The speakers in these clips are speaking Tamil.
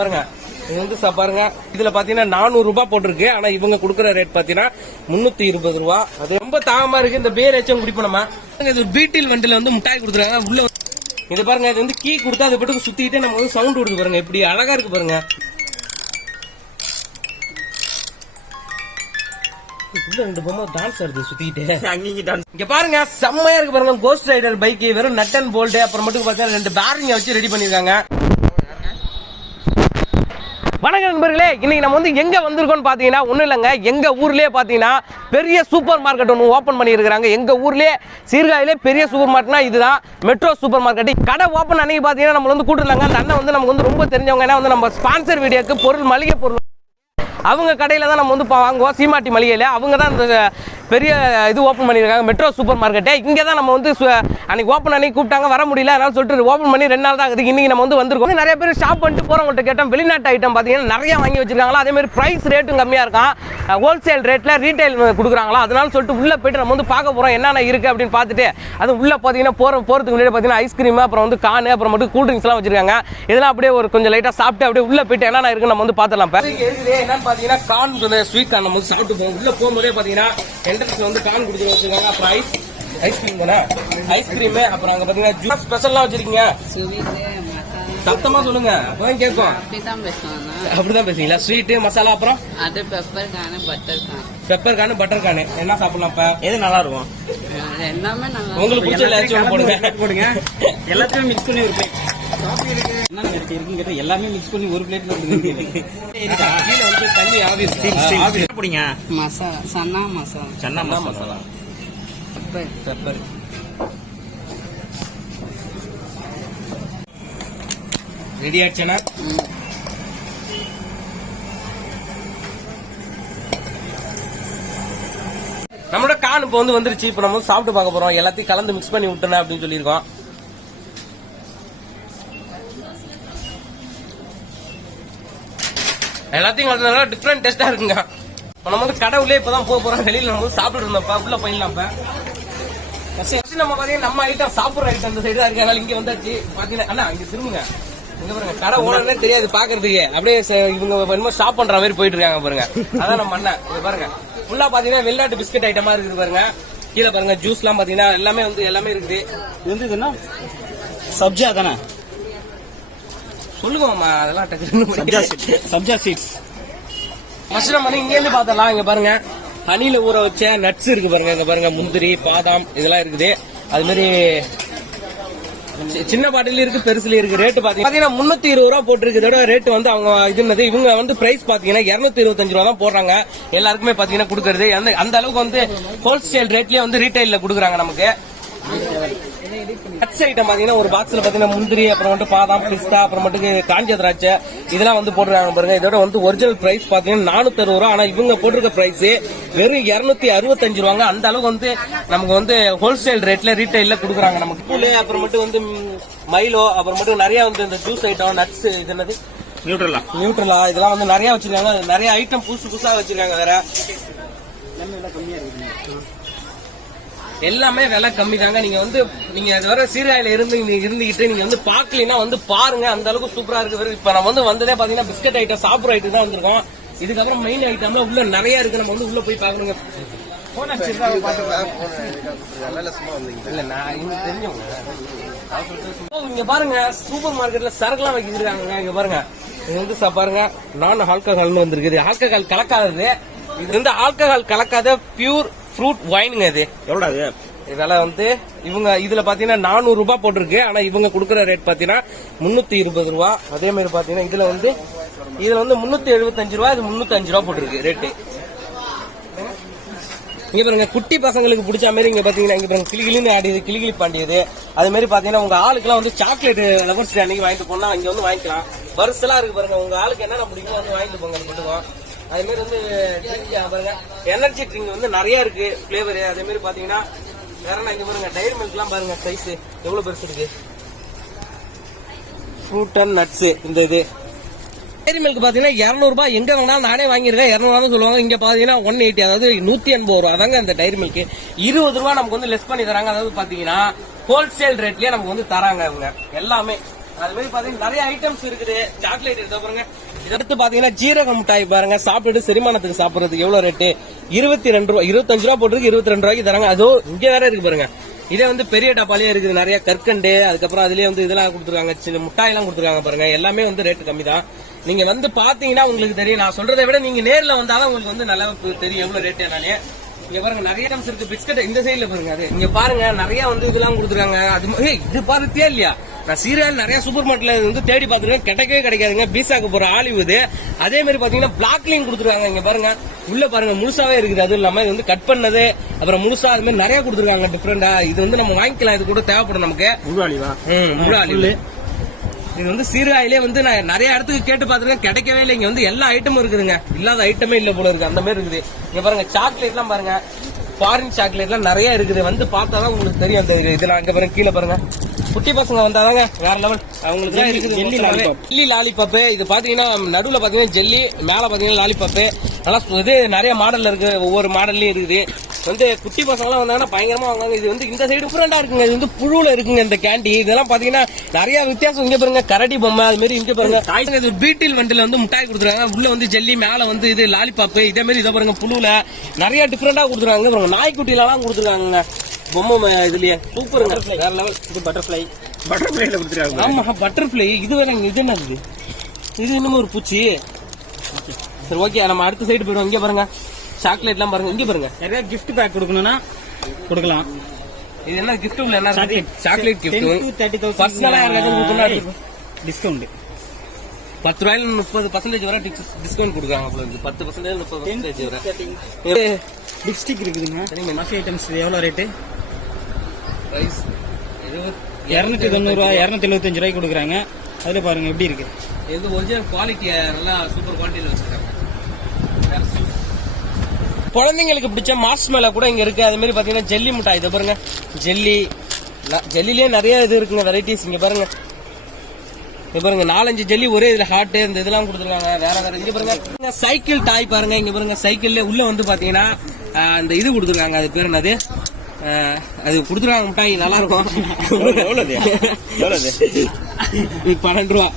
பாருங்க. இது வந்து பாருங்க. இதுல பாத்தீங்கன்னா நானூறு ரூபாய் போட்டிருக்கு. ஆனா இவங்க கொடுக்குற ரேட் பாத்தீங்கன்னா முன்னூத்தி இருபது ரூபா. அது ரொம்ப தாகமா இருக்கு. இந்த பேர் ஏச்சும் குடிப்போம் நம்ம. இது பீட்டில் வண்டில வந்து மிட்டாய் கொடுத்துருக்காங்க உள்ள இது பாருங்க இது வந்து கீ கொடுத்தா அது பாட்டுக்கு சுத்திக்கிட்டே நம்ம வந்து சவுண்ட் கொடுத்து பாருங்க. இப்படி அழகா இருக்கு பாருங்க. ரெண்டு பொம்மை டான்ஸ் ஆடுது சுத்திக்கிட்டே. இங்க பாருங்க செம்மையா இருக்கு பாருங்க. கோஸ்ட் ரைடர் பைக் வெறும் நட் அண்ட் அப்புறம் மட்டும் பாத்தீங்கன்னா ரெண்டு பேரிங்க வச்சு ரெடி பண்ணிருக்காங்க வணக்கம் நண்பர்களே இன்றைக்கி நம்ம வந்து எங்கே வந்திருக்கோம்னு பார்த்தீங்கன்னா ஒன்றும் இல்லைங்க. எங்கள் ஊர்லேயே பார்த்தீங்கன்னா பெரிய சூப்பர் மார்க்கெட் ஒன்று ஓப்பன் பண்ணியிருக்கிறாங்க. எங்கள் ஊர்லேயே சீர்காழிலே பெரிய சூப்பர் மார்க்கெட்னா இதுதான். மெட்ரோ சூப்பர் மார்க்கெட் கடை ஓப்பன் அன்னைக்கு பார்த்தீங்கன்னா நம்ம வந்து கூட்டிருந்தாங்க அந்த அண்ணன் வந்து நமக்கு வந்து ரொம்ப தெரிஞ்சவங்க. ஏன்னா வந்து நம்ம ஸ்பான்சர் வீடியோக்கு பொருள் மளிகை பொருள் அவங்க கடையில் தான் நம்ம வந்து பா- வாங்குவோம். சீமாட்டி மளிகையில். அவங்க தான் இந்த பெரிய இது ஓப்பன் பண்ணியிருக்காங்க. மெட்ரோ சூப்பர் மார்க்கெட்டே இங்கே தான் நம்ம வந்து சு- அன்னைக்கு ஓப்பன் அன்றைக்கி கூப்பிட்டாங்க. வர முடியல. அதனால சொல்லிட்டு ஓப்பன் பண்ணி ரெண்டு நாள் தான் ஆகுது இன்றைக்கி நம்ம வந்து வந்திருக்கோம். நிறைய பேர் ஷாப் பண்ணிட்டு போகிறவங்கள்ட்ட கேட்டோம் வெளிநாட்டு ஐட்டம் பார்த்தீங்கன்னா நிறைய வாங்கி வச்சிருக்காங்களா? அதே மாதிரி ப்ரைஸ் ரேட்டும் கம்மியாக இருக்கும். ஹோல்சேல் ரேட்டில் ரீட்டைல் கொடுக்குறாங்களா? அதனால சொல்லிட்டு உள்ளே போயிட்டு நம்ம வந்து பார்க்க போகிறோம் என்னென்ன இருக்குது அப்படின்னு பார்த்துட்டு அது உள்ளே பார்த்தீங்கன்னா போகிற போகிறதுக்கு முன்னாடி பார்த்தீங்கன்னா ஐஸ்கிரீம் அப்புறம் வந்து கானு அப்புறம் மட்டும் கூல் ட்ரிங்க்ஸ்லாம் வச்சிருக்காங்க. இதெல்லாம் அப்படியே ஒரு கொஞ்சம் லைட்டாக சாப்பிட்டு அப்படியே உள்ளே போய்ட்டு என்னென்ன இருக்குன்னு நம்ம வந்து பார்த்துலாம் இப்போ. என்னன்னு பார்த்தீங்கன்னா கான் ஸ்வீட் கான். நம்ம சாப்பிட்டு போவோம். உள்ளே போகும்போதே பார்த்தீங்கன்னா என்ட்ரன்ஸ் வந்து கான் கொடுத்து வச்சிருக்காங்க. அப்புறம் ஐஸ் ஐஸ்கிரீம் ஐஸ்கிரீம் அப்புறம் அங்கே பார்த்தீங்கன்னா ஜூஸ் ஸ்பெஷல்லாம் வச்சிருக்கீங்க. சத்தமா சொல்லுங்க. அப்பதான் கேட்கும். அப்படிதான் பேசுவாங்க. அப்படிதான் பேசுவீங்களா? ஸ்வீட்டு மசாலா அப்புறம்? அது pepper corn butter corn. Pepper corn butter corn. என்ன சாப்பிடலாம் இப்ப? எது நல்லா இருக்கும் எல்லாமே நல்லா உங்களுக்கு பிடிச்ச போடுங்க. போடுங்க எல்லாத்தையும் மிக்ஸ் பண்ணி ஒரு எல்லாமே மிக்ஸ் பண்ணி ஒரு பிளேட்ல கீழே வந்து தண்ணி ஆவி ஆவி போடுங்க masala channa masala channa masala. Masala pepper. Pepper. Ready ஆயிடுச்சுனா ம். நம்மளோட கான் இப்போ வந்து வந்துருச்சு. இப்போ நம்ம சாப்பிட்டு பார்க்க போறோம். எல்லாத்தையும் கலந்து மிக்ஸ் பண்ணி விட்டணும் அப்படின்னு சொல்லியிருக்கோம். எல்லாத்தையும் கலந்ததுனால டிஃப்ரெண்ட் டேஸ்டா இருக்குங்க. இப்போ நம்ம வந்து கடை உள்ளே இப்பதான் போக போறோம். வெளியில நம்ம சாப்பிட்டு இருந்தோம்ப்பா உள்ள போயிடலாம் இப்ப. நம்ம பாத்தீங்கன்னா நம்ம ஐட்டம் சாப்பிடுற ஐட்டம் அந்த சைடு தான் இருக்கு. அதனால இங்க வந்தாச்சு. பாத்தீங்கன்னா அண்ணா இங்க திரும்புங்க. இங்க பாருங்க கடை ஓனர்னே தெரியாது பாக்குறதுக்கு அப்படியே இவங்க என்னமோ ஷாப் பண்ற மாதிரி போயிட்டு இருக்காங்க பாருங்க. அதான் நம்ம அண்ணன் இங்க பாருங்க. ஃபுல்லா பாத்தீங்கன்னா வெளிநாட்டு பிஸ்கட் ஐட்டமா இருக்குது பாருங்க. கீழே பாருங்க ஜூஸ் எல்லாம் பாத்தீங்கன்னா எல்லாமே வந்து எல்லாமே இருக்குது. இது வந்து இதுன்னா சப்ஜா தானே? சொல்லுங்க மாமா அதெல்லாம் sabja seeds sabja seeds first நம்ம வந்து இங்க இருந்து பார்த்தலாம் இங்க பாருங்க. ஹனில ஊற வச்ச நட்ஸ் இருக்கு பாருங்க இங்க பாருங்க. முந்திரி பாதாம் இதெல்லாம் இருக்குது. அது மாதிரி சின்ன பாட்டில இருக்கு பெருசுல இருக்கு. ரேட் பாத்தீங்கன்னா முன்னூத்தி இருபது ரூபா போட்டிருக்கு. இதோட ரேட் வந்து அவங்க இது என்னது இவங்க வந்து பிரைஸ் பாத்தீங்கன்னா இருநூத்தி இருபத்தஞ்சு ரூபா தான் போடுறாங்க. எல்லாருக்குமே பாத்தீங்கன்னா கொடுக்கறது. அந்த அந்த அளவுக்கு வந்து ஹோல்சேல் ரேட்லயே வந்து ரீட்டைல்ல கொடுக்குறாங்க நமக்கு. நட்ஸ் ஐட்டம் பாத்தீங்கன்னா ஒரு பாக்ஸ்ல பாத்தீங்கன்னா முந்திரி அப்புறம் வந்து பாதாம் பிஸ்தா அப்புறம் மட்டும் காஞ்ச திராட்சை இதெல்லாம் வந்து போட்டுருக்காங்க பாருங்க. இதோட வந்து ஒரிஜினல் பிரைஸ் பாத்தீங்கன்னா நானூத்தி அறுபது ரூபா. ஆனா இவங்க போட்டிருக்க பிரைஸ் வெறும் இருநூத்தி அறுபத்தஞ்சு ரூபாங்க. அந்த அளவுக்கு வந்து நமக்கு வந்து ஹோல்சேல் ரேட்ல ரீட்டைல்ல கொடுக்குறாங்க நமக்கு. கூழ் அப்புறம் மட்டும் வந்து மைலோ அப்புறம் மட்டும் நிறைய வந்து இந்த ஜூஸ் ஐட்டம் நட்ஸ் இது என்னது? நியூட்ரலா நியூட்ரலா இதெல்லாம் வந்து நிறைய வச்சிருக்காங்க. நிறைய ஐட்டம் புதுசு புதுசா வச்சிருக்காங்க வேற. எல்லாமே விலை கம்மி தாங்க நீங்க வந்து நீங்க இது வர சீர்காழில இருந்து இங்க இருந்துகிட்டு நீங்க வந்து பாக்கலீங்கன்னா வந்து பாருங்க. அந்த அளவுக்கு சூப்பரா இருக்கு இப்ப நம்ம வந்து வந்ததே பாத்தீங்கன்னா பிஸ்கட் ஐட்டம் சாப்பிடுற ஐட்டம் தான் வந்திருக்கோம். இதுக்கப்புறம் மெயின் ஐட்டம்ல உள்ள நிறைய இருக்கு. நம்ம வந்து உள்ள போய் பாக்கணுங்க இல்ல நான் இங்க தெரிஞ்சவங்க. இங்க பாருங்க. சூப்பர் மார்க்கெட்ல சரக்குலாம் வைக்கிறாங்க இங்க பாருங்க. இது வந்து பாருங்க. நான் ஆல்கஹால்னு வந்திருக்குது ஆல்கஹால் கலக்காதது. இது வந்து ஆல்கஹால் கலக்காத பியூர் ஃப்ரூட் வைனுங்க இது. எவ்வளோ அது இதெல்லாம் வந்து இவங்க இதுல பாத்தீங்கன்னா நானூறு ரூபாய் போட்டிருக்கு. ஆனா இவங்க கொடுக்குற ரேட் பாத்தீங்கன்னா முன்னூத்தி இருபது ரூபா. அதே மாதிரி பாத்தீங்கன்னா இதுல வந்து இதுல வந்து முன்னூத்தி எழுபத்தஞ்சு ரூபா இது முன்னூத்தி அஞ்சு ரூபா போட்டிருக்கு ரேட்டு இங்க பாருங்க குட்டி பசங்களுக்கு பிடிச்ச மாதிரி இங்க பாத்தீங்கன்னா இங்க பாருங்க கிளிகிளின்னு ஆடியது கிளிகிளி பாண்டியது. அது மாதிரி பாத்தீங்கன்னா உங்க ஆளுக்குலாம் வந்து சாக்லேட் லவர்ஸ் அன்னைக்கு வாங்கிட்டு போனா இங்க வந்து வாங்கிக்கலாம். பர்ஸ்லாம் இருக்கு பாருங்க உங்க ஆளுக்கு என்னென்ன பிடிக்கும் வந்து வாங்கிட்டு போங்க மட்டும் அதே மாதிரி வந்து எனர்ஜி ட்ரிங்க் வந்து நிறைய இருக்கு பிளேவர் அதே மாதிரி பாத்தீங்கன்னா வேற இங்க பாருங்க டைரி மில்க்லாம் பாருங்க சைஸ் எவ்வளவு பெருசு இருக்கு? ஃப்ரூட் அண்ட் நட்ஸ் இந்த இது. டைரி மில்க் பாத்தீங்கன்னா இருநூறு ரூபாய் எங்க வேணாலும் நானே வாங்கியிருக்கேன் இரநூறுவான்னு சொல்லுவாங்க. இங்க பாத்தீங்கன்னா ஒன் எயிட்டி அதாவது நூத்தி எண்பது ரூபா தாங்க இந்த டைரி மில்க் இருபது ரூபா நமக்கு வந்து லெஸ் பண்ணி தராங்க. அதாவது பாத்தீங்கன்னா ஹோல்சேல் ரேட்லயே நமக்கு வந்து தராங்க அவங்க எல்லாமே. அது மாதிரி பாத்தீங்கன்னா நிறைய ஐட்டம்ஸ் இருக்குது. சாக்லேட் இருக்கு பாருங்க. அடுத்து பாத்தீங்கன்னா ஜீரக மிட்டாய் பாருங்க. சாப்பிட்டுட்டு செரிமானத்துக்கு சாப்பிடுறதுக்கு எவ்வளவு ரேட்டு இருபத்தி ரெண்டு ரூபா இருபத்தஞ்சு ரூபா போட்டுருக்கு இருபத்தி ரெண்டு ரூபாய்க்கு தராங்க. அதோ இங்க வேற இருக்கு பாருங்க. இதே வந்து பெரிய டப்பாலே இருக்குது நிறைய கற்கண்டு அதுக்கப்புறம் அதுலயே வந்து இதெல்லாம் கொடுத்துருக்காங்க. சின்ன முட்டாய் எல்லாம் கொடுத்துருக்காங்க பாருங்க. எல்லாமே வந்து ரேட்டு கம்மி தான் நீங்க வந்து பாத்தீங்கன்னா உங்களுக்கு தெரியும். நான் சொல்றதை விட நீங்க நேர்ல வந்தாதான் உங்களுக்கு வந்து நல்லா தெரியும் எவ்வளவு ரேட் என்னன்னு இங்க பாருங்க நிறைய ஐட்டம்ஸ் இருக்கு. பிஸ்கட் இந்த சைடுல பாருங்க அது. இங்க பாருங்க நிறைய வந்து இதெல்லாம் கொடுத்துருக்காங்க. அது இது பார்த்தியா இல்லையா? நான் சீரியல் நிறைய சூப்பர் மார்க்கெட்ல வந்து தேடி பார்த்துருக்கேன். கிடைக்கவே கிடைக்காதுங்க. பீஸாக்கு போற ஆலிவ் இது அதே மாதிரி பாத்தீங்கன்னா பிளாக்லையும் கொடுத்துருக்காங்க இங்க பாருங்க. உள்ள பாருங்க முழுசாவே இருக்குது. அது இல்லாம இது வந்து கட் பண்ணது. அப்புறம் முழுசா அது மாதிரி நிறைய கொடுத்துருக்காங்க டிஃப்ரெண்டா இது வந்து நம்ம வாங்கிக்கலாம். இது கூட தேவைப்படும் நமக்கு. முழுவாளிவா ம், முழு ஆலிவ் இது வந்து சீர்காழிலே வந்து நான் நிறைய இடத்துக்கு கேட்டு பார்த்துருக்கேன். கிடைக்கவே இல்லை. இங்க வந்து எல்லா ஐட்டமும் இருக்குதுங்க. இல்லாத ஐட்டமே இல்ல போல இருக்கு. அந்த மாதிரி இருக்குது. இங்க பாருங்க சாக்லேட்லாம் பாருங்க. ஃபாரின் சாக்லேட்லாம் நிறைய இருக்குது. வந்து பார்த்தாதான் உங்களுக்கு தெரியும். அந்த இது- இதெல்லாம் இங்க பாருங்க கீழே பாருங்க. குட்டி பசங்க வந்தாதாங்க வேற லெவல் அவங்களுக்கு தான் இருக்குது. ஜெல்லி லாலிபப் இது பாத்தீங்கன்னா நடுவுல பாத்தீங்கன்னா ஜெல்லி மேல பாத்தீங்கன்னா லாலிபப் நல்லா இது நிறைய மாடல்ல இருக்கு. ஒவ்வொரு மாடல்லயும் இருக்குது. வந்து குட்டி பசங்க எல்லாம் வந்தாங்கன்னா பயங்கரமா வாங்குவாங்க. இது வந்து இந்த சைடு டிஃபரெண்டா இருக்குங்க. இது வந்து புழுல இருக்குங்க இந்த கேண்டி இதெல்லாம் பாத்தீங்கன்னா நிறைய வித்தியாசம் இங்க பாருங்க. கரடி பொம்மை அது மாதிரி இங்க பாருங்க. காய்ச்சல் இது பீட்டில் வண்டில வந்து மிட்டாய் கொடுத்துருக்காங்க உள்ள வந்து ஜெல்லி மேல வந்து இது லாலிபாப் இதே மாதிரி இதை பாருங்க புழுல நிறைய டிஃபரெண்டா கொடுத்துருக்காங்க பாருங்க நாய்க்குட்டில எல்லாம் கொடுத்துருக்காங்க பொம்மை இதுலயே. சூப்பருங்க வேற லெவல் இது பட்டர்ஃப்ளை பட்டர்ஃப்ளைல கொடுத்துருக்காங்க. ஆமா பட்டர்ஃப்ளை இது வேற இது என்ன இது? இது இன்னும் ஒரு பூச்சி. சரி ஓகே நம்ம அடுத்த சைடு போயிடுவோம். இங்க பாருங்க. சாக்லேட்லாம் பாருங்க இங்க பாருங்க. நிறைய கிஃப்ட் பேக் கொடுக்கணும்னா கொடுக்கலாம். இது என்ன கிஃப்ட் உள்ள என்ன சாக்லேட் சாக்லேட் கிஃப்ட் தேர்ட்டி பர்சனலா யாருக்காச்சும் தௌசண்ட் டிஸ்கவுண்ட் பத்து ரூபாயில முப்பது பர்சன்டேஜ் வரை டிஸ்கவுண்ட் கொடுக்குறாங்க இருக்கு. பத்து பர்சன்டேஜ் முப்பது பர்சன்டேஜ் வரை. லிப்ஸ்டிக் இருக்குதுங்க. சரிங்க. காஃபி ஐட்டம்ஸ் எவ்வளவு ரேட்டு பிரைஸ் இரநூத்தி தொண்ணூறு ரூபா இரநூத்தி எழுபத்தஞ்சு ரூபாய்க்கு கொடுக்குறாங்க. அதுல பாருங்க எப்படி இருக்கு? இது ஒரிஜினல் குவாலிட்டியை நல்லா சூப்பர் குவாலிட்டியில் வச்சிருக்காங்க. குழந்தைங்களுக்கு பிடிச்ச மாஸ் மேல கூட இங்க இருக்கு. அது மாதிரி பாத்தீங்கன்னா ஜெல்லி மிட்டாய் இதை பாருங்க. ஜெல்லி. ந- ஜெல்லிலே நிறைய இது இருக்குங்க வெரைட்டிஸ் இங்க பாருங்க. இங்க பாருங்க நாலஞ்சு ஜெல்லி ஒரே இதுல ஹாட் இந்த இதெல்லாம் கொடுத்துருக்காங்க. வேற வேற இங்க பாருங்க. சைக்கிள் டாய் பாருங்க இங்க பாருங்க. சைக்கிள்ல உள்ள வந்து பாத்தீங்கன்னா அந்த இது கொடுத்துருக்காங்க. அது பேர் என்னது? அது கொடுத்துருக்காங்க மிட்டாய் நல்லா இருக்கும். பன்னெண்டு ரூபா.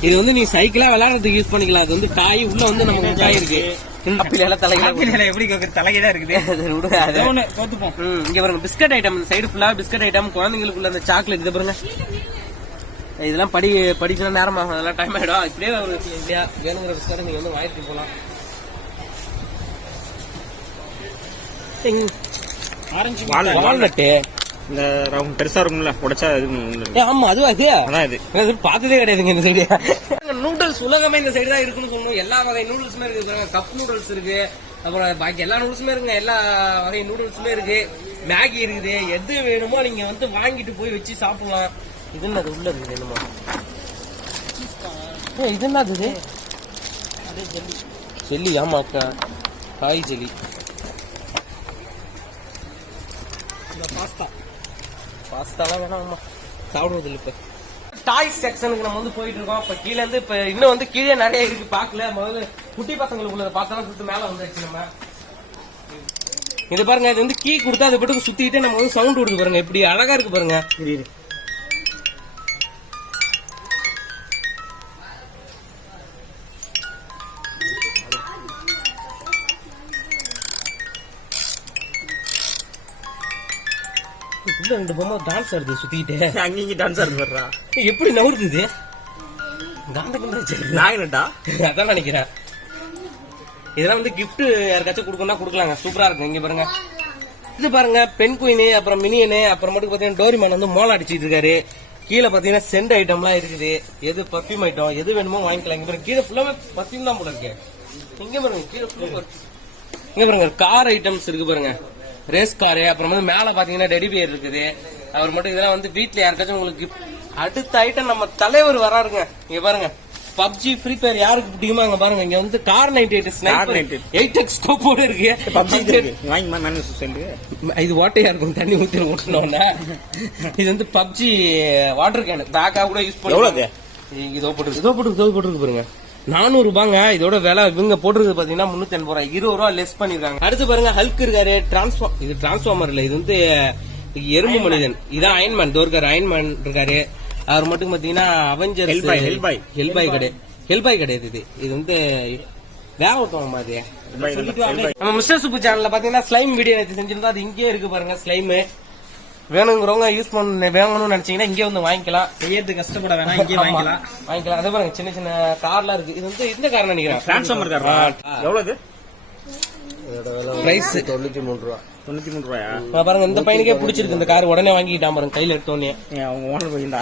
இது வந்து நீ சைக்கிளா விளையாடுறதுக்கு யூஸ் பண்ணிக்கலாம். அது வந்து டாய் உள்ள வந்து நமக்கு டாய் இருக்கு. எல்லாம் தலையில எப்படி தலைகீழா இருக்குது. அது விடுங்க, அது- ஒண்ணு தோத்துப்போம். ம், இங்க பாருங்க பிஸ்கட் ஐட்டம் சைடு ஃபுல்லா பிஸ்கட் ஐட்டம் குழந்தைங்களுக்குள்ள அந்த சாக்லேட் இது பாருங்க. இதெல்லாம் படி படிக்கிற நேரம் ஆகும். அதெல்லாம் டைம் ஆயிடும். இப்படியே ஒரு இல்லையா வேணுங்கிற பிஸ்கட் நீங்க வந்து வாங்கிட்டு போலாம். ஆரஞ்சு வால்நட்டு இந்த ரவுண்ட் பெருசா இருக்கும்ல உடைச்சா இது ஆமா அதுவா இது? அதான் இது. இது பார்த்ததே கிடையாதுங்க இந்த சைடு நூடுல்ஸ் உலகமே இந்த சைடு தான் இருக்குன்னு சொல்லணும். எல்லா வகை நூடுல்ஸுமே இருக்கு. கப் நூடுல்ஸ் இருக்கு. அப்புறம் பாக்கி எல்லா நூடுல்ஸுமே இருக்குங்க. எல்லா வகை நூடுல்ஸுமே இருக்கு. மேகி இருக்குது. எது வேணுமோ நீங்க வந்து வாங்கிட்டு போய் வச்சு சாப்பிடலாம். இது என்னது? உள்ள இருக்குது என்னமோ? இது என்னது ஜெல்லி. ஆமா அக்கா காய் ஜெல்லி பாஸ்தா பாஸ்தாலாம் வேணாம்மா சாப்பிடுறது இல்லை இப்ப. டாய் செக்ஷனுக்கு நம்ம வந்து போயிட்டு இருக்கோம். இப்ப கீழே இருந்து இப்ப இன்னும் வந்து கீழே நிறைய இருக்கு. பாக்கல முதல்ல குட்டி பசங்களுக்குள்ள பார்த்தாலும் சுத்து மேல வந்துருச்சு நம்ம. இது பாருங்க இது வந்து கீ கொடுத்தா அது பாட்டுக்கு சுத்திக்கிட்டே நம்ம வந்து சவுண்ட் கொடுத்து பாருங்க. இப்படி அழகா இருக்கு பாருங்க. பொம்மை டான்ஸ் ஆடுது சுத்திக்கிட்டே. அங்க இங்க டான்ஸ் ஆடுது வர்றா எப்படி நவுறுது இது? காந்த நாகனட்டா அதான் நினைக்கிறேன். இதெல்லாம் வந்து gift யாருக்காச்சும் கொடுக்கணும்னா கொடுக்கலாங்க. சூப்பரா இருக்கும். இங்க பாருங்க. இது பாருங்க பென் குயின் அப்புறம் மினியனு அப்புறமேட்டுக்கு பாத்தீங்கன்னா டோரிமேன் வந்து மோளம் அடிச்சிட்டு இருக்காரு. கீழே பாத்தீங்கன்னா சென்ட் ஐட்டம்லாம் இருக்குது. எது பர்ஃபியூம் ஐட்டம் எது வேணுமோ வாங்கிக்கலாம் இங்க பாருங்க கீழே ஃபுல்லாமே பர்ஃபியூம் தான் போல இருக்கு இங்க பாருங்க கீழே ஃபுல்லா இங்க பாருங்க கார் ஐட்டம்ஸ் இருக்கு பாருங்க. ரேஸ் காரு அப்புறம் வந்து மேல பாத்தீங்கன்னா டெடி பியர் இருக்குது. அவர் மட்டும் இதெல்லாம் வந்து வீட்ல யாருக்காச்சும் உங்களுக்கு அடுத்த ஐட்டம் நம்ம தலைவர் வராருங்க. இங்க பாருங்க. பப்ஜி ஃப்ரீ ஃபயர் யாருக்கு பிடிக்குமோ அங்க பாருங்க. இங்க வந்து car ninety eight 98. Eight X ஸ்கோப்போட இருக்கு. பப்ஜி இது வாட்டையா இருக்கும்? தண்ணி ஊத்தி ஊட்டணும்னா இது வந்து பப்ஜி வாட்டர் கேன் பேக்கா கூட யூஸ் அது? இதோ போட்டுருக்கு. இதோ போட்டுருக்கு இதோ போட்டுருக்கு பாருங்க. நானூறு ரூபாங்க. இதோட விலை இவங்க போட்டுருக்கு பாத்தீங்கன்னா முன்னூத்தி எண்பது ரூபாய். இருபது ரூபா லெஸ் பண்ணிருக்காங்க. அடுத்து பாருங்க ஹல்க் இருக்காரு. டிரான்ஸ்ஃபார்ம் இது டிரான்ஸ்ஃபார்மர் இல்ல. இது வந்து எறும்பு மனிதன். இதான் அயன்மேன் தோர்கர் அயன்மேன் இருக்காரு அவர் மட்டும் பாத்தீங்கன்னா Hellboy, Hellboy. ஹெல்பாய் கிடையாது. ஹெல்பாய் கிடையாது இது. இது வந்து வேற ஒருத்தவங்க மாதிரி. நம்ம மிஸ்டர் சுப்பு சேனல்ல பாத்தீங்கன்னா ஸ்லைம் வீடியோ நேற்று செஞ்சிருந்தோம். அது இங்கேயே இருக்கு பாருங்க ஸ்லைம் வேணுங்கிறவங்க யூஸ் பண்ண வேணும்னு நினைச்சீங்கன்னா இங்கே வந்து வாங்கிக்கலாம். செய்யறது கஷ்டப்பட வேணாம் இங்கே வாங்கிக்கலாம். வாங்கிக்கலாம். அதே பாருங்க சின்ன சின்ன கார்லாம் இருக்கு. இது வந்து இந்த கார் நினைக்கிறேன். டிரான்ஸ்ஃபார்மர் காரா எவ்வளவு இது? பிரைஸ் தொண்ணூத்தி மூணு ரூபா. தொண்ணூத்தி மூணு ரூபாயா? பாருங்க இந்த பையனுக்கே பிடிச்சிருக்கு. இந்த கார் உடனே வாங்கிட்டான் பாருங்க கையில எடுத்தோடனே ஏன் அவங்க ஓனர் போயிருந்தா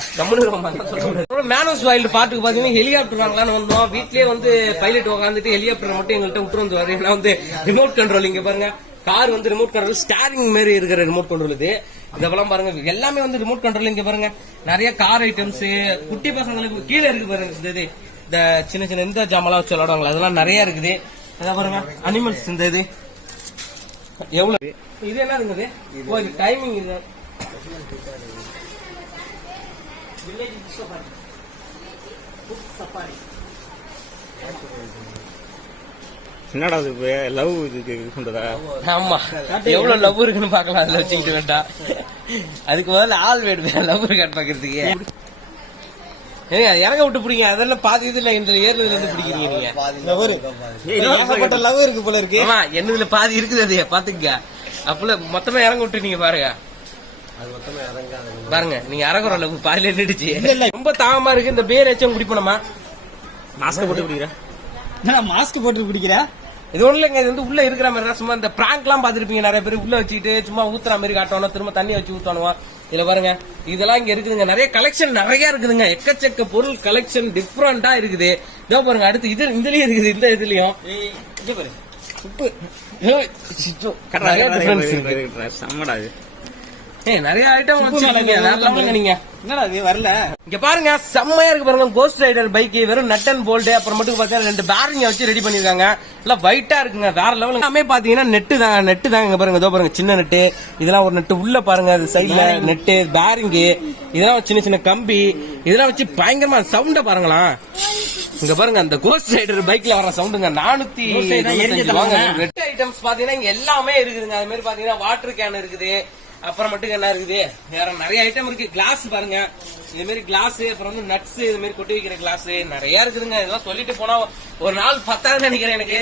மேனஸ் வைல்டு பாட்டுக்கு பாத்தீங்கன்னா ஹெலிகாப்டர் வாங்கலாம்னு வந்தோம். வீட்லயே வந்து பைலட் உட்காந்துட்டு ஹெலிகாப்டர் மட்டும் எங்கள்கிட்ட விட்டு வந்துருவாரு ஏன்னா வந்து ரிமோட் கண்ட்ரோல் இங்க பாருங்க. கார் வந்து ரிமோட் கண்ட்ரோல் ஸ்டாரிங் மாதிரி இருக்கிற ரிமோட் கண்ட்ரோல் இது. இதெல்லாம் பாருங்க எல்லாமே வந்து ரிமோட் கண்ட்ரோல் இங்க பாருங்க. நிறைய கார் ஐட்டம்ஸ் குட்டி பசங்களுக்கு கீழே இருக்கு பாருங்க இந்த இது இந்த சின்ன சின்ன இந்த ஜாமெல்லாம் வச்சு விளையாடுவாங்களா அதெல்லாம் நிறைய இருக்குது. அதான் பாருங்க அனிமல்ஸ் இந்த இது. எவ்வளவு? இது ஓ இது டைமிங் இது. என்னடா இது லவ் இதுக்கு இது பண்றதா ஆமா எவ்வளவு லவ் இருக்குன்னு பாக்கலாம் அதுல வச்சுக்கிட்டு வேண்டாம் அதுக்கு முதல்ல ஆள் வேணும் லவ் இருக்கான்னு பாக்குறதுக்கு ஏங்க இறங்க விட்டு பிடிங்க. அதெல்லாம் பாதி இதுல இந்த ஏர்ல இருந்து பிடிக்கிறீங்க நீங்க. ஏகப்பட்ட லவ் இருக்கு. போல இருக்கு. ஆமா என்னதுல பாதி இருக்குது அது பாத்துக்க அப்பல மொத்தமா இறங்க விட்டு நீங்க பாருங்க. அது மொத்தமா இறங்காது. பாருங்க நீங்க இறங்குற அளவு பாதியில நின்றுச்சு ரொம்ப தாகமா இருக்கு இந்த பேர் வச்சும் குடிப்போமா மாஸ்க் போட்டு பிடிக்கிற மாஸ்க் போட்டு பிடிக்கிற? இது ஒண்ணு இல்லைங்க இது வந்து உள்ள இருக்கிற மாதிரி தான். சும்மா இந்த பிராங்க் எல்லாம் பாத்துருப்பீங்க நிறைய பேர். உள்ள வச்சுக்கிட்டு சும்மா ஊத்துற மாதிரி காட்டணும் திரும்ப தண்ணி வச்சு ஊத்தணும் இதுல பாருங்க இதெல்லாம் இங்க இருக்குதுங்க. நிறைய கலெக்ஷன் நிறைய இருக்குதுங்க. எக்கச்சக்க பொருள் கலெக்ஷன் டிஃப்ரெண்டா இருக்குது. இதோ பாருங்க அடுத்து இது இதுலயும் இருக்குது இந்த இதுலயும். உப்பு difference இருக்கு. செம்மடா இது ஏய், நிறைய ஐட்டம் வச்சிருக்கீங்க. நீங்க. என்னடா இது? வரல. இங்க பாருங்க செம்மையா இருக்கு பாருங்க. கோஸ்ட் ரைடர் பைக் வெறும் நட் அண்ட் போல்ட் அப்புறம் மட்டும் பாத்தீங்கன்னா ரெண்டு பேரிங்க வச்சு ரெடி பண்ணிருக்காங்க. எல்லாம் ஒயிட்டா இருக்குங்க. வேற லெவல் எல்லாமே பாத்தீங்கன்னா நெட்டு தாங்க நெட்டு தாங்க இங்க பாருங்க. இதோ பாருங்க சின்ன நெட்டு இதெல்லாம் ஒரு நெட்டு உள்ள பாருங்க. அது சைடுல நெட்டு பேரிங்கு இதெல்லாம் சின்ன சின்ன கம்பி. இதெல்லாம் வச்சு பயங்கரமா சவுண்ட பாருங்களா இங்க பாருங்க அந்த கோஸ்ட் ரைடர் பைக்ல வர சவுண்டுங்க நானூத்தி? நெட் ஐட்டம்ஸ் பாத்தீங்கன்னா இங்க எல்லாமே இருக்குதுங்க. அது மாதிரி பாத்தீங்கன்னா வாட்டர் கேன் இருக்குது. அப்புறம் மட்டும் என்ன இருக்குது? வேற நிறைய ஐட்டம் இருக்கு. கிளாஸ் பாருங்க. இது மாதிரி கிளாஸ் அப்புறம் வந்து நட்ஸ் இது மாதிரி கொட்டி வைக்கிற கிளாஸ் நிறைய இருக்குதுங்க. இதெல்லாம் சொல்லிட்டு போனா ஒரு நாள் பத்தாது நினைக்கிறேன் எனக்கு.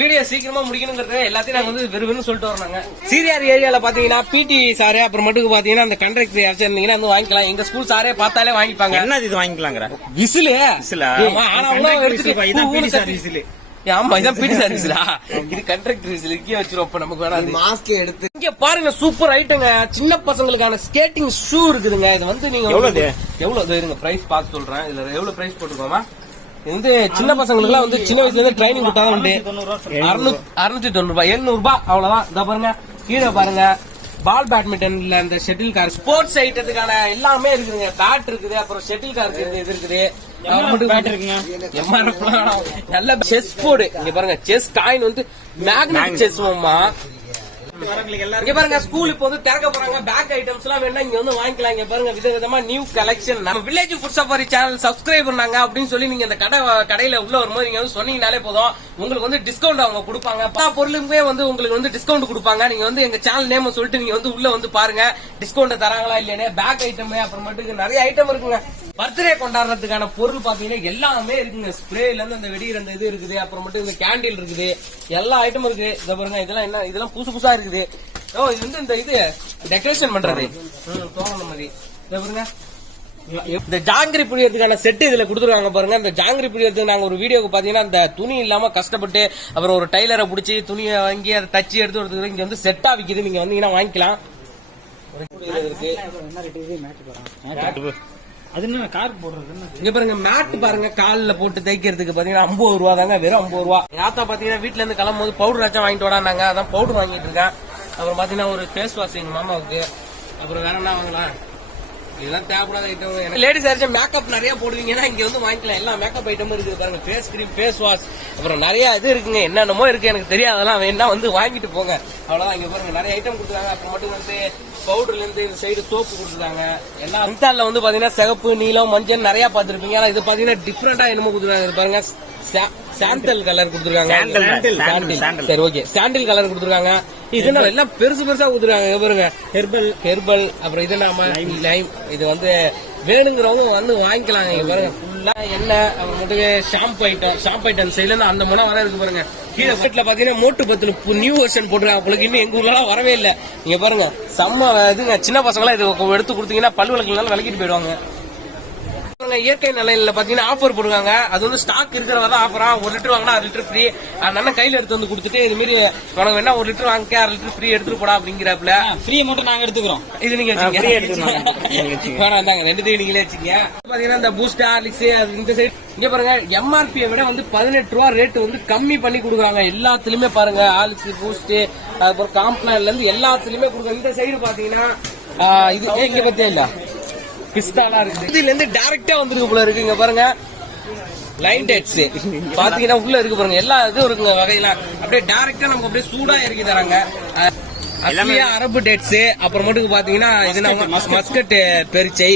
வீடியோ சீக்கிரமா முடிக்கணுங்கிறது எல்லாத்தையும் நாங்க வந்து வெறும் சொல்லிட்டு வரோம் சீரியார் ஏரியால பாத்தீங்கன்னா பிடி சாரு அப்புறம் மட்டும் பாத்தீங்கன்னா அந்த கண்டக்டர் யாராச்சும் இருந்தீங்கன்னா வந்து வாங்கிக்கலாம். எங்க ஸ்கூல் சாரே பார்த்தாலே வாங்கிப்பாங்க. என்ன இது வாங்கிக்கலாங்கிற? விசிலு. விசிலா? ஆனா எடுத்துட்டு ஆமா இதான் பிடி சர்வீஸ்லா இது கண்ட்ராக்டர் விசில் இங்கே வச்சிருவோம் அப்ப நமக்கு வேணாது மாஸ்க் எடுத்து. இங்க பாருங்க சூப்பர் ஐட்டங்க சின்ன பசங்களுக்கான ஸ்கேட்டிங் ஷூ இருக்குதுங்க. இது வந்து நீங்க எவ்வளவு? எவ்வளவு இருங்க பிரைஸ் பார்த்து சொல்றேன். இதுல எவ்வளவு பிரைஸ் போட்டுக்கோமா இது வந்து சின்ன பசங்களுக்கு வந்து சின்ன வயசுல இருந்து ட்ரைனிங் கொடுத்தாதான் உண்டு. அறுநூத்தி அறுநூத்தி தொண்ணூறு ரூபாய் எழுநூறு ரூபாய் அவ்வளவுதான். இதோ பாருங்க கீழே பாருங்க. பால் பேட்மிண்டன்ல அந்த ஷட்டில் கார் ஸ்போர்ட்ஸ் ஐட்டத்துக்கான எல்லாமே இருக்குதுங்க. பேட் இருக்குது அப்புறம் ஷட்டில் கார் இருக்குது இது இருக்குது. நல்ல செஸ் போர்டு இங்க பாருங்க செஸ் காயின் வந்து மேக்னெட் செஸ் இங்க பாருங்க ஸ்கூல் இப்போ வந்து திறக்க போறாங்க. பேக் ஐட்டம்ஸ் எல்லாம் வேணா இங்க வந்து வாங்கிக்கலாம். இங்க பாருங்க விதவிதமா நியூ கலெக்ஷன் நம்ம village food safari channel subscribe பண்ணாங்க அப்படின்னு சொல்லி நீங்க இந்த கடை கடையில உள்ள வரும்போது நீங்க வந்து சொன்னீங்கனாலே போதும். உங்களுக்கு வந்து டிஸ்கவுண்ட் அவங்க கொடுப்பாங்க. எல்லா பொருளுமே வந்து உங்களுக்கு வந்து டிஸ்கவுண்ட் கொடுப்பாங்க. நீங்க வந்து எங்க சேனல் நேம் சொல்லிட்டு நீங்க வந்து உள்ள வந்து பாருங்க. டிஸ்கவுண்ட் தராங்களா இல்லையா பேக் ஐட்டம் அப்புறமேட்டுக்கு நிறைய ஐட்டம் இருக்குங்க. பர்த்டே கொண்டாடுறதுக்கான பொருள் பாத்தீங்கன்னா எல்லாமே இருக்குங்க. ஸ்ப்ரேல இருந்து அந்த வெடிக்கிற அந்த இது இருக்குது. அப்புறமேட்டு இந்த கேண்டில் இருக்குது. எல்லா ஐட்டமும் இருக்கு இத பாருங்க இதெல்லாம் என்ன இதெல்லாம் புதுசு புதுசா இருக்குது. ஓ இது வந்து இந்த இது. டெக்கரேஷன் பண்றது. தோரணம் மாதிரி. இத பாருங்க. இந்த ஜாங்கிரி புளியறதுக்கான செட் இதுல கொடுத்துருக்காங்க பாருங்க. இந்த ஜாங்கிரி புளியறதுக்கு நாங்க ஒரு வீடியோக்கு பாத்தீங்கன்னா இந்த துணி இல்லாம கஷ்டப்பட்டு அப்புறம் ஒரு டைலரை பிடிச்சி துணியை வாங்கி அதை தச்சு எடுத்து வரதுக்கு இங்க வந்து செட்டா விக்குது. நீங்க வந்தீங்கன்னா வாங்கிக்கலாம். இருக்கு. அது என்ன கார் போடுறது இங்க பாருங்க மேட் பாருங்க கால்ல போட்டு தைக்கிறதுக்கு பாத்தீங்கன்னா ஐம்பது ரூபா தாங்க வெறும் ஐம்பது ரூபா. யாத்தா பாத்தீங்கன்னா வீட்ல இருந்து கிளம்பும் போது பவுடர் ஆச்சும் வாங்கிட்டு வராங்க அதான் பவுடர் வாங்கிட்டு இருக்கேன். அப்புறம் பாத்தீங்கன்னா ஒரு ஃபேஸ் வாஷ் எங்க மாமாவுக்கு. அப்புறம் வேற என்ன வாங்கலாம்? இதெல்லாம் தேவைப்படாத ஐட்டம் லேடிஸ் யாராச்சும் மேக்கப் நிறைய போடுவீங்கன்னா இங்க வந்து வாங்கிக்கலாம். எல்லா மேக்கப் ஐட்டமும் இருக்குது பாருங்க. ஃபேஸ் கிரீம் ஃபேஸ் வாஷ் அப்புறம் நிறைய இது இருக்குங்க. என்னென்னமோ இருக்கு. எனக்கு தெரியாது. அதெல்லாம் வேணா வந்து வாங்கிட்டு போங்க. அவ்வளவுதான். இங்க பாருங்க நிறைய ஐட்டம் கொடுத்துருக்காங்க. அப்புறம் மட்டும் வந்து பவுடர்ல இருந்து இந்த சைடு சோப்பு கொடுத்துருக்காங்க. எல்லாம் இன்ஸ்டால்ல வந்து பாத்தீங்கன்னா சிகப்பு நீலம் மஞ்சள் நிறைய பாத்துருப்பீங்க ஆனா இது பாத்தீங்கன்னா டிஃப்ரெண்டா என்னமோ கொடுத்துருக்காங்க. பாருங்க. சாண்டல் கலர் கொடுத்துருக்காங்க. சரி ஓகே சாண்டில் கலர் கொடுத்துருக்காங்க. இதனால எல்லாம் பெருசு பெருசா கொடுத்துருக்காங்க பாருங்க. ஹெர்பல் ஹெர்பல் அப்புறம் இது நாம லைம் இது வந்து வேணுங்கிறவங்க வந்து வாங்கிக்கலாங்க. இங்க பாருங்க. ஃபுல்லா எண்ணெய் அப்புறமேட்டுக்கு ஷாம்பு ஐட்டம் ஷாம்பு ஐட்டம் சைடுல இருந்து அந்த மனம் வர இருக்கு பாருங்க. கீழே வீட்டுல பாத்தீங்கன்னா மோட்டு பத்துல நியூ வெர்ஷன் போட்டுருக்காங்க உங்களுக்கு இன்னும் எங்க ஊர்ல வரவே இல்ல. நீங்க பாருங்க. செம்ம இதுங்க. சின்ன பசங்க எல்லாம் இது எடுத்து கொடுத்தீங்கன்னா பல் விளக்குனாலும் விளக்கிட்டு போயிடுவாங்க. இயற்கை நிலையில பாத்தீங்கன்னா ஆஃபர் போடுவாங்க. அது வந்து ஸ்டாக் இருக்கிறவங்க தான் ஆஃபரா ஒரு லிட்டர் வாங்கினா அரை லிட்டர் ஃப்ரீ அந்த கையில எடுத்து வந்து கொடுத்துட்டு இது மாதிரி உனக்கு வேணா ஒரு லிட்டர் வாங்கிக்க அரை லிட்டர் ஃப்ரீ எடுத்துட்டு போடா அப்படிங்கிறப்பல. ஃப்ரீ மட்டும் நாங்க எடுத்துக்கிறோம். இது நீங்க இந்தாங்க ரெண்டுத்தையும் நீங்களே வச்சுக்கீங்க. பாத்தீங்கன்னா இந்த பூஸ்ட் ஹார்லிக்ஸ் அது இந்த சைடு இங்க பாருங்க எம்ஆர்பியை விட வந்து பதினெட்டு ரூபா ரேட் வந்து கம்மி பண்ணி கொடுக்குறாங்க. எல்லாத்துலயுமே பாருங்க ஹார்லிக்ஸ் பூஸ்ட் அதுக்கப்புறம் காம்ப்ளான்ல இருந்து எல்லாத்துலயுமே கொடுக்குறாங்க. இந்த சைடு பாத்தீங்கன்னா இது இங்க பத்தியா இல்ல? பிஸ்தாலாம் இருக்குது இதுல இருந்து டைரக்டா வந்திருக்கு போல பாருங்க. லைன் டேட்ஸ் பாத்தீங்கன்னா உள்ள இருக்கு பாருங்க. எல்லா இதுவும் இருக்குங்க வகையில அப்படியே டைரக்டா நமக்கு அப்படியே சூடா இறக்கி தராங்க. அஹ், அசலியா அரபு டேட்ஸ் அப்புறமேட்டுக்கு பாத்தீங்கன்னா இது மஸ்கட் பெரிச்சை.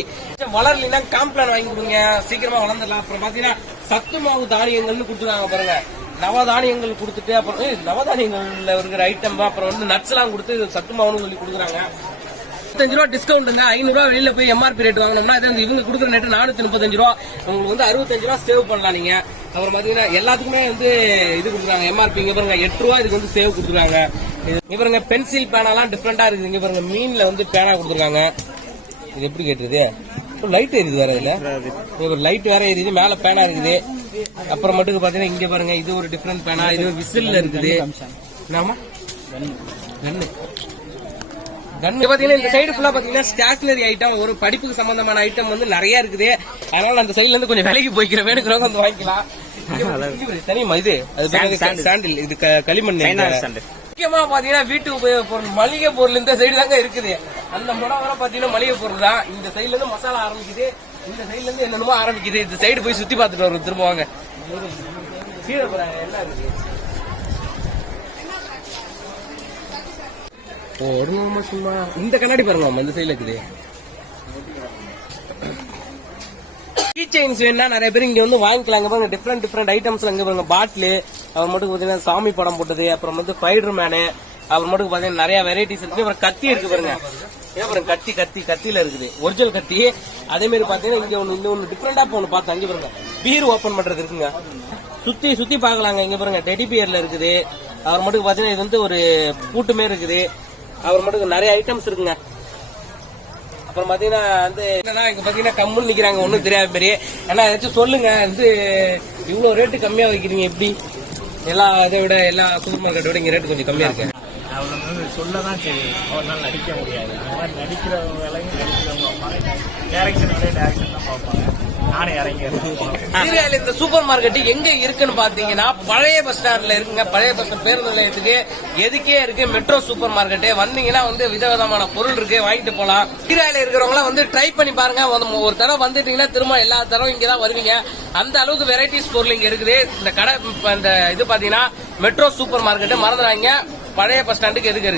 வளரலைன்னா காம்ப்ளான் வாங்கி கொடுங்க. சீக்கிரமா வளர்ந்துடலாம். அப்புறம் பாத்தீங்கன்னா சத்து மாவு தானியங்கள்னு கொடுத்துருக்காங்க பாருங்க. நவதானியங்கள் கொடுத்துட்டு அப்புறம் நவதானியங்கள்ல இருக்கிற ஐட்டம் அப்புறம் வந்து நட்ஸ் எல்லாம் கொடுத்து சத்து மாவுன்னு சொல்லி கொடுக்குறாங்க. முப்பத்தஞ்சு ரூபா டிஸ்கவுண்ட் ஐநூறு ரூபா வெளியில போய் எம்ஆர்பி ரேட் வாங்கினோம்னா இது வந்து இவங்க கொடுக்குற ரேட்டு நானூத்தி முப்பத்தஞ்சு ரூபா. உங்களுக்கு வந்து அறுபத்தஞ்சு ரூபா சேவ் பண்ணலாம் நீங்க. அப்புறம் பாத்தீங்கன்னா எல்லாத்துக்குமே வந்து இது கொடுக்குறாங்க எம்ஆர்பி இங்க பாருங்க எட்டு ரூபா இதுக்கு வந்து சேவ் கொடுக்குறாங்க. இது- இங்க பாருங்க பென்சில் பேனாலாம் டிஃப்ரெண்டா இருக்குது. இங்க பாருங்க மீன்ல வந்து பேனா கொடுத்துருக்காங்க. இது எப்படி கேட்டுருது? லைட் எரியுது வேற இதுல. லைட் வேற எரியுது மேல பேனா இருக்குது. அப்புறம் மட்டுக்கு பாத்தீங்கன்னா இங்க பாருங்க இது ஒரு டிஃப்ரெண்ட் பேனா இது ஒரு விசில்ல இருக்குது. என்னமா கண்ணு பாத்தீங்கன்னா இந்த சைடு ஃபுல்லா பாத்தீங்கன்னா ஸ்டேஷனரி ஐட்டம் ஒரு படிப்புக்கு சம்பந்தமான ஐட்டம் வந்து நிறைய இருக்குது. அதனால அந்த சைடுல இருந்து கொஞ்சம் விலைக்கு போய்க்கிற வேணுங்கிறவங்க வந்து வாங்கிக்கலாம். தெரியுமா இது சாண்டில் இது. களிமண் முக்கியமா பாத்தீங்கன்னா வீட்டு உபயோக பொருள் மளிகை பொருள் இந்த சைடு தாங்க இருக்குது. அந்த முடம் வர பாத்தீங்கன்னா மளிகை பொருள் தான். இந்த சைடுல இருந்து மசாலா ஆரம்பிக்குது. இந்த சைடுல இருந்து என்னென்னமோ ஆரம்பிக்குது. இந்த சைடு போய் சுத்தி பார்த்துட்டு வரும் திரும்ப வாங்க. கீழே போறாங்க என்ன இருக்கு ஓ ஒரு நாள் சும்மா இந்த கண்ணாடி பாருங்க அம்மா, இந்த சைடுல இருக்குது. கீ செயின்ஸ் வேணா நிறைய பேர் இங்க வந்து வாங்கிக்கலாம் பாருங்க. டிஃப்ரெண்ட் டிஃப்ரெண்ட் ஐட்டம்ஸ் இங்க பாருங்க. பாட்டில் அவர் மட்டும் பாத்தீங்கன்னா சாமி படம் போட்டது அப்புறம் வந்து ஸ்பைடர் மேனு அப்புறம் மட்டும் பாத்தீங்கன்னா நிறைய வெரைட்டிஸ் இருக்கு அப்புறம் கத்தி இருக்கு பாருங்க. ஏன் கத்தி கத்தி கத்தியில இருக்குது. ஒரிஜினல் கத்தி. அதே மாதிரி பாத்தீங்கன்னா இங்க ஒண்ணு இந்த ஒண்ணு டிஃப்ரெண்டா ஒண்ணு பார்த்தேன் அங்க பாருங்க. பீர் ஓபன் பண்றது இருக்குங்க. சுத்தி சுத்தி பார்க்கலாங்க. இங்க பாருங்க டெடி பியர்ல இருக்குது. அவர் மட்டும் பாத்தீங்கன்னா இது வந்து ஒரு பூட்டுமே இருக்குது. அவர் மட்டும் நிறைய ஐட்டம்ஸ் இருக்குங்க. அப்புறம் பாத்தீங்கன்னா வந்து என்னன்னா இங்க பாத்தீங்கன்னா கம்முன்னு நிக்கிறாங்க ஒண்ணும் தெரியாது பெரிய ஏன்னா ஏதாச்சும் சொல்லுங்க வந்து இவ்வளவு ரேட்டு கம்மியா வைக்கிறீங்க எப்படி? எல்லா இதை விட எல்லா சூப்பர் மார்க்கெட்டை விட இங்க ரேட்டு கொஞ்சம் கம்மியா இருக்கு. அவங்க வந்து சொல்ல தான் தெரியும் அவரால் நடிக்க முடியாது. அந்த மாதிரி நடிக்கிறவங்க வேலையும் நடிக்கிறவங்க டேரக்ஷன் வேலையும் டேரக்ஷன் தான் பார்ப்பாங்க. நானே இறங்கிடுறேன். இந்த சூப்பர் மார்க்கெட் எங்க இருக்குன்னு பாத்தீங்கன்னா பழைய பஸ் ஸ்டாண்ட்ல இருக்குங்க. பழைய பஸ் பேருந்து நிலையத்துக்கு எதுக்கே இருக்கு? மெட்ரோ சூப்பர் மார்க்கெட்டு வந்தீங்கன்னா வந்து விதவிதமான பொருள் இருக்கு. வாங்கிட்டு போலாம். சீர்காழியில இருக்கிறவங்க வந்து ட்ரை பண்ணி பாருங்க. ஒரு- தடவை வந்துட்டீங்கன்னா திரும்ப எல்லா தடவை இங்க தான் வருவீங்க. அந்த அளவுக்கு வெரைட்டிஸ் பொருள் இங்க இருக்குது. இந்த கடை இந்த இது பாத்தீங்கன்னா மெட்ரோ சூப்பர் மார்க்கெட்டு மறந்துடாங்க பழைய பஸ் ஸ்டாண்டுக்கு எதுக்கு இருக்கு?